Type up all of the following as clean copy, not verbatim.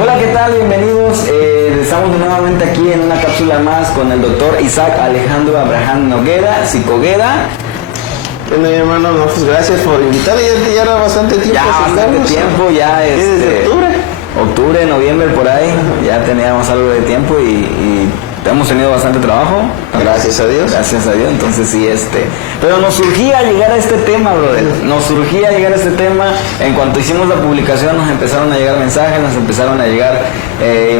Hola, ¿qué tal? Bienvenidos. Estamos nuevamente aquí en una cápsula más con el doctor Isaac Alejandro Abraham Noguera, psicogueda. Bueno, mi hermano, no, pues gracias por invitarme. Ya era bastante tiempo. Ya bastante tiempo, ya desde octubre, noviembre, por ahí. Ya teníamos algo de tiempo y hemos tenido bastante trabajo. Gracias a Dios. Gracias a Dios, entonces sí, pero nos surgía llegar a este tema, brother. Nos surgía llegar a este tema. En cuanto hicimos la publicación nos empezaron a llegar mensajes, nos empezaron a llegar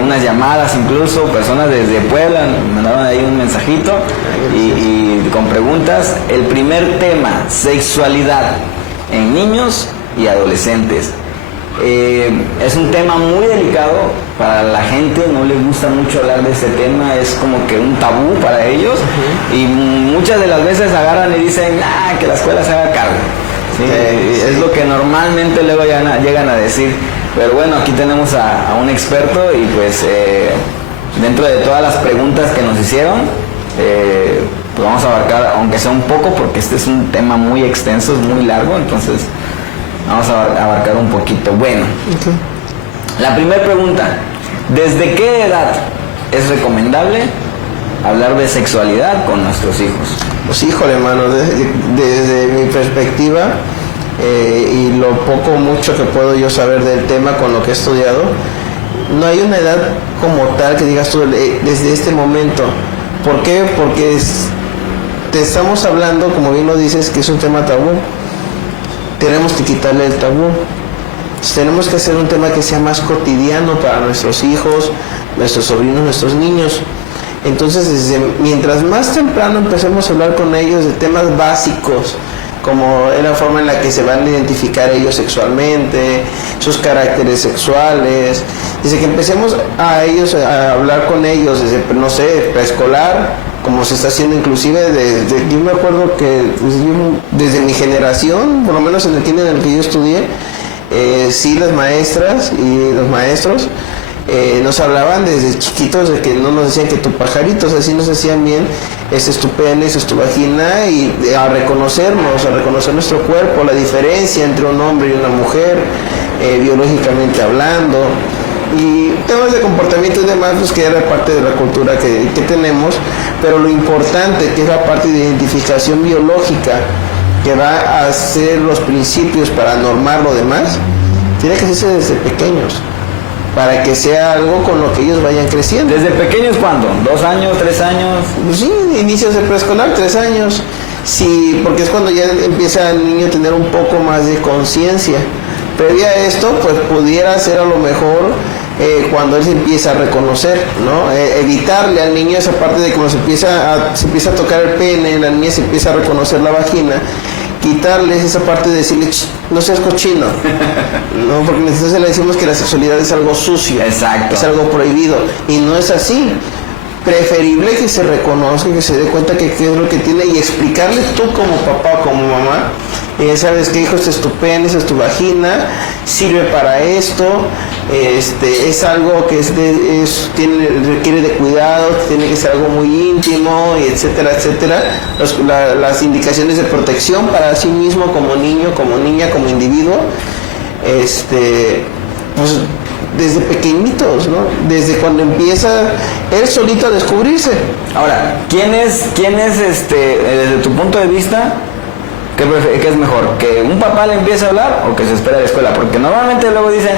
unas llamadas, incluso personas desde Puebla mandaron ahí un mensajito y con preguntas. El primer tema, sexualidad en niños y adolescentes. Es un tema muy delicado para la gente, no les gusta mucho hablar de este tema, es como que un tabú para ellos. Y muchas de las veces agarran y dicen que la escuela se haga cargo. ¿Sí? Es lo que normalmente luego llegan a decir, pero bueno, aquí tenemos a un experto y pues dentro de todas las preguntas que nos hicieron, pues vamos a abarcar, aunque sea un poco, porque este es un tema muy extenso, es muy largo, entonces vamos a abarcar un poquito. Bueno, la primera pregunta, ¿desde qué edad es recomendable hablar de sexualidad con nuestros hijos? Pues híjole, hermano, desde mi perspectiva y lo poco o mucho que puedo yo saber del tema con lo que he estudiado, no hay una edad como tal que digas tú desde este momento. ¿Por qué? Porque te estamos hablando, como bien lo dices, que es un tema tabú. Tenemos que quitarle el tabú. Entonces, tenemos que hacer un tema que sea más cotidiano para nuestros hijos, nuestros sobrinos, nuestros niños. Entonces, mientras más temprano empecemos a hablar con ellos de temas básicos, como es la forma en la que se van a identificar ellos sexualmente, sus caracteres sexuales, desde que empecemos a hablar con ellos desde, no sé, preescolar, como se está haciendo inclusive yo me acuerdo que desde mi generación, por lo menos en el kinder en el que yo estudié, sí, las maestras y los maestros nos hablaban desde chiquitos de que no nos decían que tu pajarito, o sea, sí nos decían bien, este es tu pene, esta es tu vagina, y a reconocernos, a reconocer nuestro cuerpo, la diferencia entre un hombre y una mujer, biológicamente hablando, y temas de comportamiento y demás, pues que era parte de la cultura que tenemos, pero lo importante, que es la parte de identificación biológica, que va a ser los principios para normar lo demás, tiene que hacerse desde pequeños, para que sea algo con lo que ellos vayan creciendo. ¿Desde pequeños cuándo? ¿2 años, 3 años? Pues sí, inicios de preescolar, 3 años. Sí, porque es cuando ya empieza el niño a tener un poco más de conciencia. Previa a esto, pues pudiera ser a lo mejor cuando él se empieza a reconocer, ¿no? Evitarle al niño esa parte de cuando se empieza a tocar el pene, la niña se empieza a reconocer la vagina, quitarles esa parte de decirle, no seas cochino, ¿no? Porque entonces le decimos que la sexualidad es algo sucio. Exacto. Es algo prohibido, y no es así. Preferible que se reconozca, que se dé cuenta que qué es lo que tiene, y explicarle tú como papá o como mamá, sabes que hijo, este es tu pene, esta es tu vagina, sirve para esto, es algo que requiere de cuidado, tiene que ser algo muy íntimo, y etcétera, etcétera. Las indicaciones de protección para sí mismo como niño, como niña, como individuo, pues desde pequeñitos, ¿no? Desde cuando empieza él solito a descubrirse. Ahora, ¿quién es desde tu punto de vista, qué es mejor? ¿Que un papá le empiece a hablar o que se espere a la escuela? Porque normalmente luego dicen,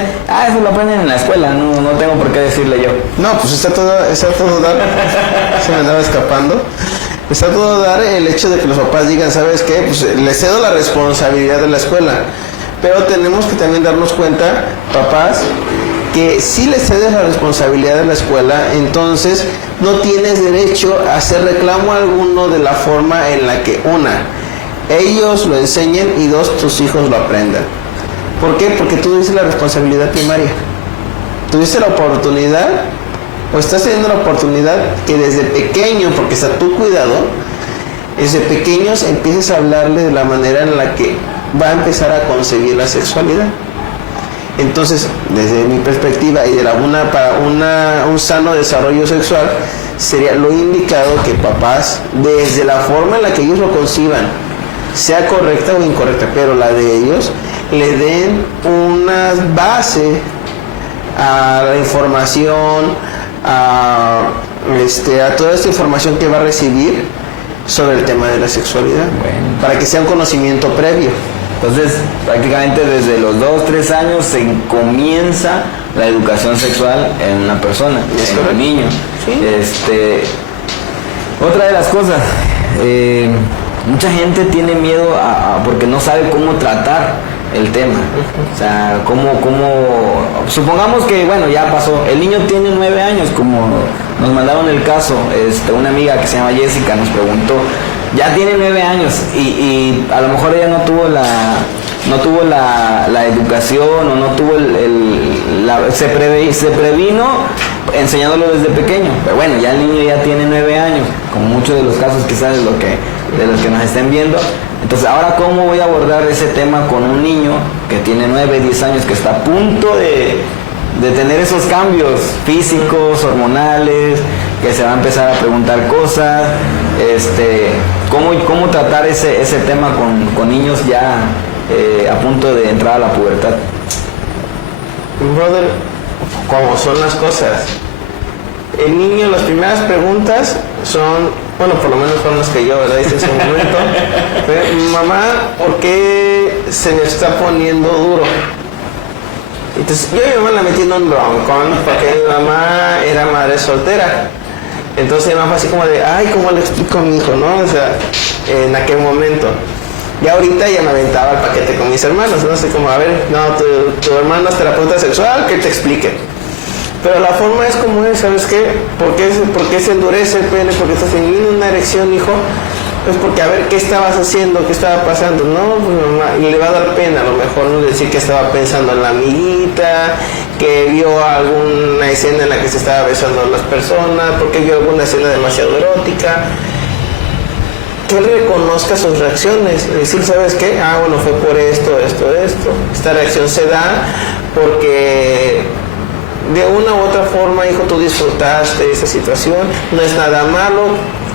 eso lo aprenden en la escuela, no tengo por qué decirle yo. No, pues está todo dar, se me andaba escapando. Está todo dar el hecho de que los papás digan, ¿sabes qué? Pues le cedo la responsabilidad de la escuela. Pero tenemos que también darnos cuenta, papás, que si le cedes la responsabilidad de la escuela, entonces no tienes derecho a hacer reclamo alguno de la forma en la que, una, ellos lo enseñen, y dos, tus hijos lo aprendan. ¿Por qué? Porque tú tuviste la responsabilidad primaria. Tuviste la oportunidad, o estás teniendo la oportunidad que desde pequeño, porque está a tu cuidado, desde pequeños empieces a hablarle de la manera en la que va a empezar a concebir la sexualidad. Entonces, desde mi perspectiva y para un sano desarrollo sexual, sería lo indicado que papás, desde la forma en la que ellos lo conciban, sea correcta o incorrecta, pero la de ellos, le den una base a la información, a toda esta información que va a recibir sobre el tema de la sexualidad, para que sea un conocimiento previo. Entonces, prácticamente desde los 2-3 años se comienza la educación sexual en una persona, en un niño. Sí. Otra de las cosas, mucha gente tiene miedo porque no sabe cómo tratar el tema. O sea, supongamos que, bueno, ya pasó, el niño tiene 9 años, como nos mandaron el caso, una amiga que se llama Jessica nos preguntó, ya tiene 9 años y a lo mejor ella no tuvo la educación o no tuvo se previno enseñándolo desde pequeño, pero bueno, ya el niño ya tiene 9 años, como muchos de los casos quizás de los que nos estén viendo. Entonces, ahora, ¿cómo voy a abordar ese tema con un niño que tiene 9, 10 años, que está a punto de tener esos cambios físicos, hormonales, que se va a empezar a preguntar cosas? ¿Cómo tratar ese tema con niños ya a punto de entrar a la pubertad? Brother, ¿cómo son las cosas? El niño, las primeras preguntas son, bueno, por lo menos fueron las que yo, ¿verdad? Hice en su momento. Mamá, ¿por qué se me está poniendo duro? Entonces, yo y mi mamá la metí en un broncón, porque mi mamá era madre soltera. Entonces mi mamá fue así como de, ay, ¿cómo le explico a mi hijo, no? O sea, en aquel momento. Y ahorita ya me aventaba el paquete con mis hermanos, ¿no? Así como, a ver, no, tu hermano es terapeuta sexual, que te explique. Pero la forma es como es, ¿sabes qué? ¿Por qué se endurece el pene? ¿Por qué estás teniendo una erección, hijo? Pues porque, a ver, ¿qué estabas haciendo? ¿Qué estaba pasando? No, pues mamá, y le va a dar pena a lo mejor, no decir que estaba pensando en la amiguita, que vio alguna escena en la que se estaba besando a las personas, porque vio alguna escena demasiado erótica. Que él reconozca sus reacciones, es decir, ¿sabes qué? Bueno, fue por esto. Esta reacción se da porque de una u otra forma, hijo, tú disfrutaste de esa situación, no es nada malo,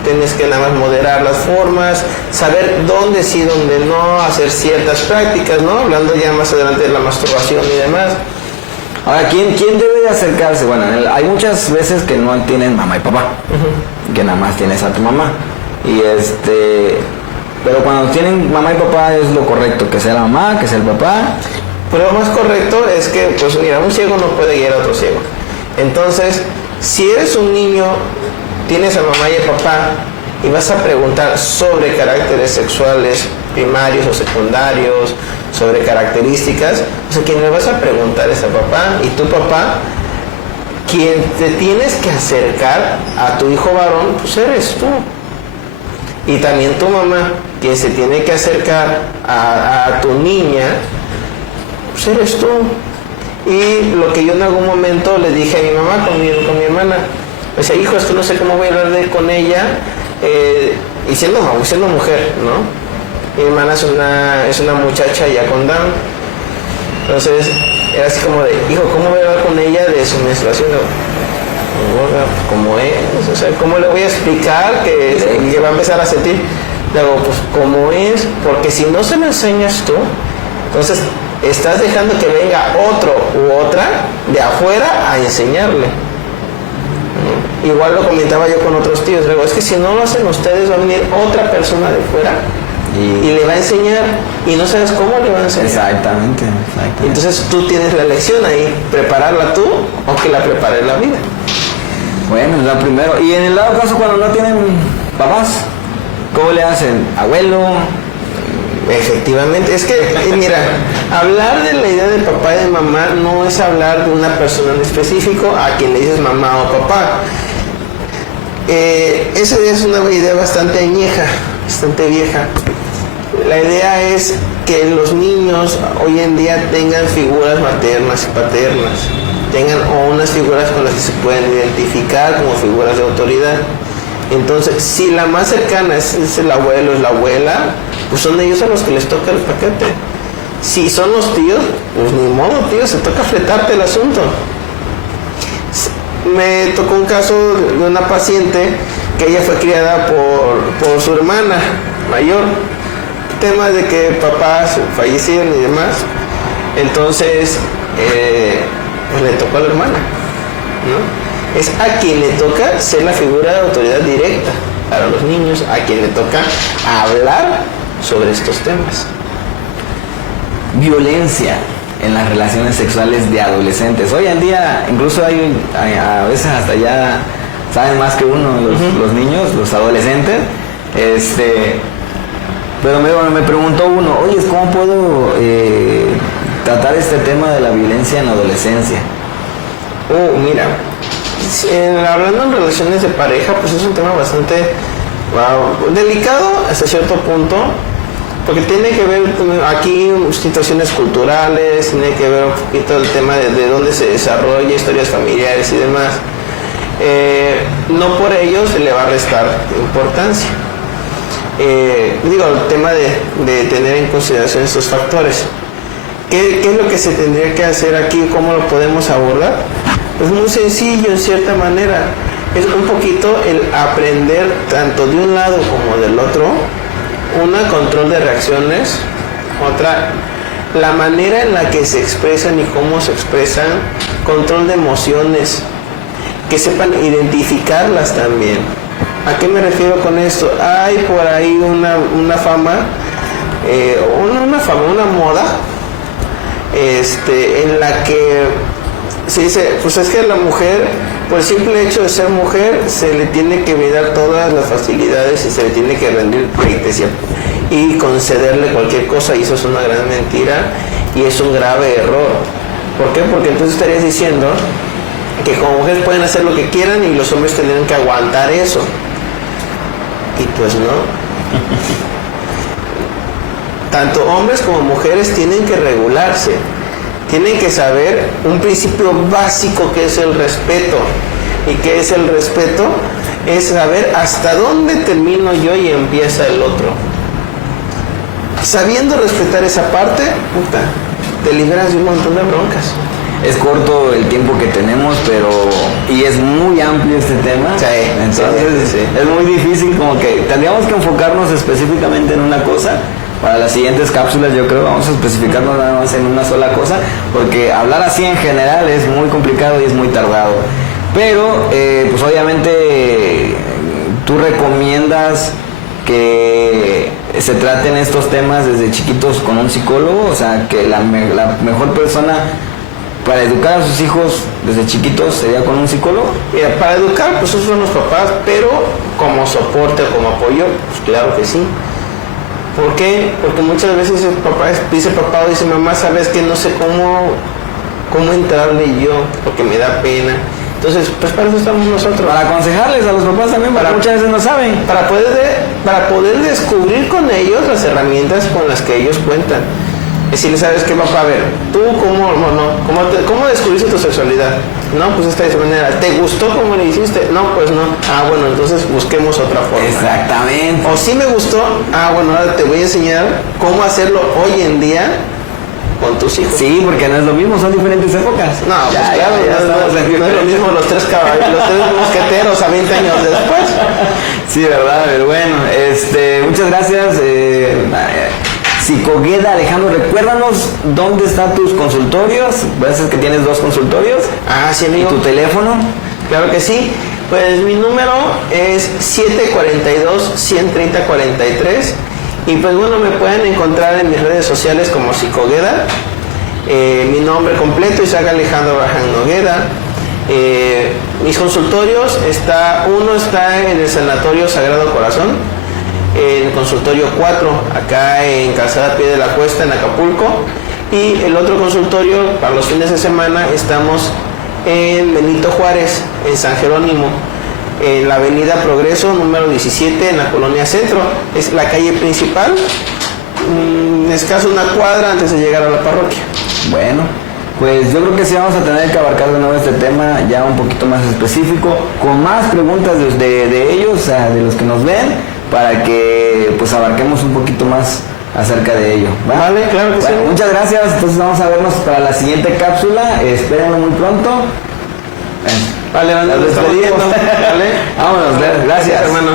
tienes que nada más moderar las formas, saber dónde sí, dónde no, hacer ciertas prácticas, ¿no? Hablando ya más adelante de la masturbación y demás. Ahora, ¿quién debe de acercarse? Bueno, hay muchas veces que no tienen mamá y papá, que nada más tienes a tu mamá. Pero cuando tienen mamá y papá es lo correcto, que sea la mamá, que sea el papá. Pero lo más correcto es que, pues mira, un ciego no puede guiar a otro ciego. Entonces, si eres un niño, tienes a mamá y a papá y vas a preguntar sobre caracteres sexuales primarios o secundarios, sobre características, o sea, quien le vas a preguntar es a papá, y tu papá, quien te tienes que acercar a tu hijo varón, pues eres tú. Y también tu mamá, quien se tiene que acercar a tu niña, pues eres tú. Y lo que yo en algún momento le dije a mi mamá con mi hermana, o sea, hijo, es que no sé cómo voy a hablar con ella, y siendo mujer, ¿no? Mi hermana es una muchacha ya con Down. Entonces, era así como de, hijo, ¿cómo voy a hablar con ella de su menstruación? ¿Cómo es? O sea, ¿cómo le voy a explicar que va a empezar a sentir? Luego, pues, ¿cómo es? Porque si no se lo enseñas tú, entonces estás dejando que venga otro u otra de afuera a enseñarle. Igual lo comentaba yo con otros tíos, luego, es que si no lo hacen ustedes, va a venir otra persona de fuera y le va a enseñar, y no sabes cómo le va a enseñar. Exactamente. Entonces tú tienes la lección ahí, prepararla tú o que la prepare la vida. Bueno, es lo primero. Y en el dado caso, cuando no tienen papás, ¿cómo le hacen? ¿Abuelo? Efectivamente, es que, mira, hablar de la idea de papá y de mamá no es hablar de una persona en específico a quien le dices mamá o papá. Esa idea es una idea bastante añeja, bastante vieja. La idea es que los niños hoy en día tengan figuras maternas y paternas, tengan unas figuras con las que se pueden identificar como figuras de autoridad. Entonces, si la más cercana es el abuelo, es la abuela, pues son ellos a los que les toca el paquete. Si son los tíos, pues ni modo, tío, se toca fletarte el asunto. Me tocó un caso de una paciente que ella fue criada por su hermana mayor. Tema de que papás fallecieron y demás. Entonces, pues le tocó a la hermana, ¿no? Es a quien le toca ser la figura de autoridad directa para los niños, a quien le toca hablar sobre estos temas. Violencia en las relaciones sexuales de adolescentes. Hoy en día incluso hay a veces hasta ya saben más que uno los niños, los adolescentes. Pero me preguntó uno, oye, ¿cómo puedo tratar este tema de la violencia en la adolescencia? Mira, hablando en relaciones de pareja, pues es un tema bastante delicado hasta cierto punto, porque tiene que ver aquí situaciones culturales, tiene que ver un poquito el tema de dónde se desarrolla, historias familiares y demás. No por ello se le va a restar importancia. El tema de tener en consideración estos factores. ¿Qué es lo que se tendría que hacer aquí? ¿Cómo lo podemos abordar? Pues muy sencillo en cierta manera. Es un poquito el aprender tanto de un lado como del otro. Una, control de reacciones. Otra, la manera en la que se expresan y cómo se expresan. Control de emociones. Que sepan identificarlas también. ¿A qué me refiero con esto? Hay por ahí una fama, una moda, en la que se dice, pues es que a la mujer, por el simple hecho de ser mujer, se le tiene que brindar todas las facilidades y se le tiene que rendir pleitesía y concederle cualquier cosa, y eso es una gran mentira y es un grave error. ¿Por qué? Porque entonces estarías diciendo que como mujeres pueden hacer lo que quieran y los hombres tendrían que aguantar eso. Y pues no. Tanto hombres como mujeres tienen que regularse. Tienen que saber un principio básico que es el respeto. ¿Y qué es el respeto? Es saber hasta dónde termino yo y empieza el otro. Sabiendo respetar esa parte, te liberas de un montón de broncas. Es corto el tiempo que tenemos, y es muy amplio este tema. Sí, entonces sí. Es muy difícil, como que tendríamos que enfocarnos específicamente en una cosa. Para las siguientes cápsulas yo creo vamos a especificarnos nada más en una sola cosa, porque hablar así en general es muy complicado y es muy tardado. Pero pues obviamente tú recomiendas que se traten estos temas desde chiquitos con un psicólogo, o sea, que la mejor persona para educar a sus hijos desde chiquitos sería con un psicólogo. Mira, para educar, pues esos son los papás, pero como soporte, como apoyo, pues claro que sí. ¿Por qué? Porque muchas veces el papá dice papá o dice mamá, sabes que no sé cómo entrarle yo, porque me da pena. Entonces, pues para eso estamos nosotros. Para aconsejarles a los papás también, porque muchas veces no saben. Para poder descubrir con ellos las herramientas con las que ellos cuentan. Decirle, ¿sabes qué, papá? A ver, ¿tú cómo descubriste tu sexualidad? No, pues esta manera. ¿Te gustó cómo le hiciste? No, pues no. Ah, bueno, entonces busquemos otra forma. Exactamente. O sí me gustó. Ah, bueno, ahora te voy a enseñar cómo hacerlo hoy en día con tus hijos. Sí, porque no es lo mismo, son diferentes épocas. No, pues claro, no es lo mismo los tres mosqueteros a 20 años después. Sí, verdad, pero bueno, muchas gracias. Psicogueda, Alejandro, recuérdanos dónde están tus consultorios. Parece que tienes 2 consultorios. Ah, sí, amigo. ¿Y tu teléfono? Claro que sí. Pues mi número es 742-130-43. Y pues bueno, me pueden encontrar en mis redes sociales como Psicogueda. Mi nombre completo es Alejandro Abraham Nogueda. Mis consultorios uno está en el Sanatorio Sagrado Corazón, en el consultorio 4, acá en Calzada Pie de la Cuesta, en Acapulco. Y el otro consultorio, para los fines de semana, estamos en Benito Juárez, en San Jerónimo, en la avenida Progreso, número 17, en la Colonia Centro. Es la calle principal, escaso una cuadra antes de llegar a la parroquia. Bueno, pues yo creo que sí vamos a tener que abarcar de nuevo este tema ya un poquito más específico, con más preguntas de ellos, o sea, de los que nos ven, para que pues abarquemos un poquito más acerca de ello. Vale, claro que sí. Muchas gracias, entonces vamos a vernos para la siguiente cápsula, espérenlo muy pronto. Vale, nos despedimos. Vale. Vámonos, gracias, hermano.